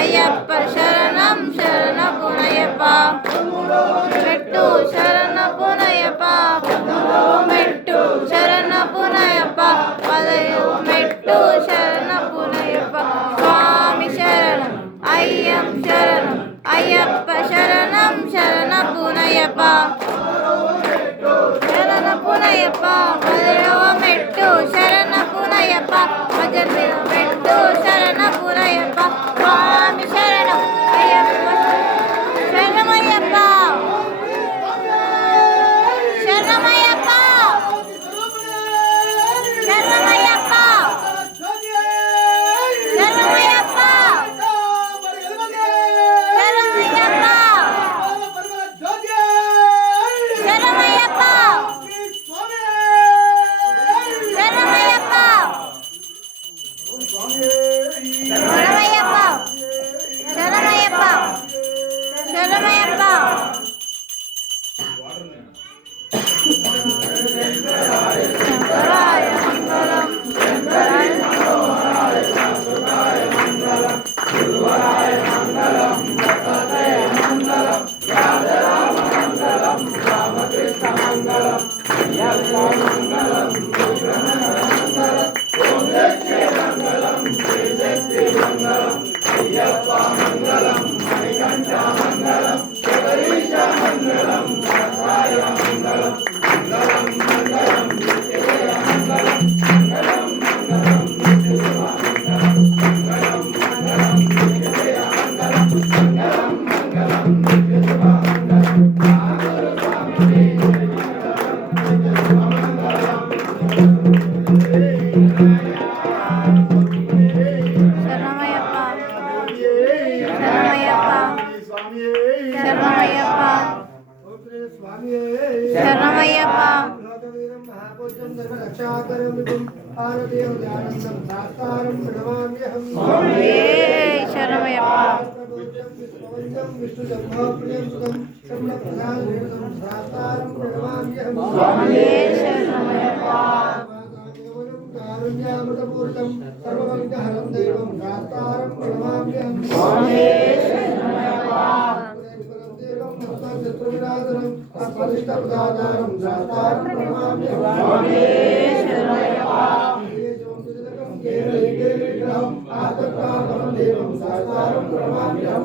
అయ్యప్ప శరణం శరణపునయ్యప్ప మెట్టు శరణపునయ్యప్ప మెట్టు శరణపునయ్యప్ప పదయు మెట్టు శరణపునయ్యప్ప స్వామి శరణం అయ్యం శరణం అయ్యప్ప శరణం శరణపునయ్యప్ప శరణపునయ్యప్ప పదయు మెట్టు శరణపునయ్యప్ప భజన మెట్టు శరణపునయ్యప్ప స్వామి శరణం అయ్యప్ప శరణమయ్యప్ప శరణమయ్యప్ప శరణమయ్యప్ప శరణమయ్యప్ప శరణమయ్యప్ప శరణమయ్యప్ప శరణమయ్యప్ప శంకరాయ మంగళం శంకరాయ గురువరాయ మంగళం దత్తాత్రేయ మంగళం రాజరామ మంగళం రామకృష్ణ మంగళం అయ్యప్ప మంగళం మంగళం ఓం దక్షే మంగళం శ్రీ శక్తి మంగళం అయ్యప్ప మంగళం మణికంఠ మంగళం శబరీశ మంగళం దాసాయ మంగళం మంగళం మంగళం నిత్యజయ మంగళం మంగళం మంగళం నిత్యజయ మంగళం మంగళం మంగళం నిత్యజయ మంగళం మంగళం మంగళం నిత్యజయ మంగళం నాగరు స్వామి శరణమయ్యప్ప కారుణ్యామృతపూరితం సర్వమంగళం దైవం శాస్త్రం ప్రణమామ్యహం శత్రువినాశనం అస్మదిష్టపదాచారం శాస్త్రం ప్రణమామ్యహం ఆత్మకారం దేవం శాస్త్రం ప్రణమామ్యహం